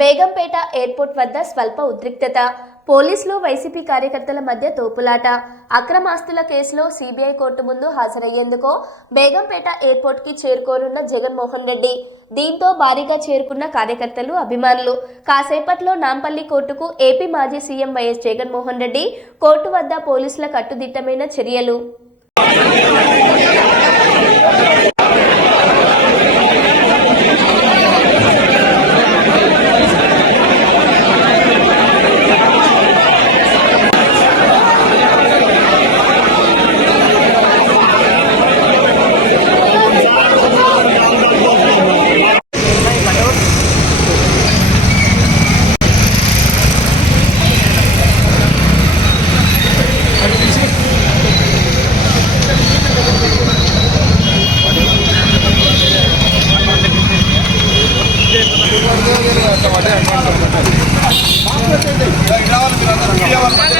Begumpet airport వద్ద స్వల్ప ఉద్రిక్తత. పోలీసులు వైసీపీ కార్యకర్తల మధ్య తోపులాట. అక్రమాస్తుల కేసులో సిబిఐ కోర్టు ముందు హాజరయ్యేందుకు బేగంపేట ఎయిర్పోర్ట్ కి చేరుకోనున్న జగన్మోహన్ రెడ్డి. దీంతో భారీగా చేరుకున్న కార్యకర్తలు, అభిమానులు. కాసేపట్లో నాంపల్లి కోర్టుకు ఏపీ మాజీ CM YS Jaganmohan Reddy. Court వద్ద పోలీసుల కట్టుదిట్టమైన చర్యలు. రావాలి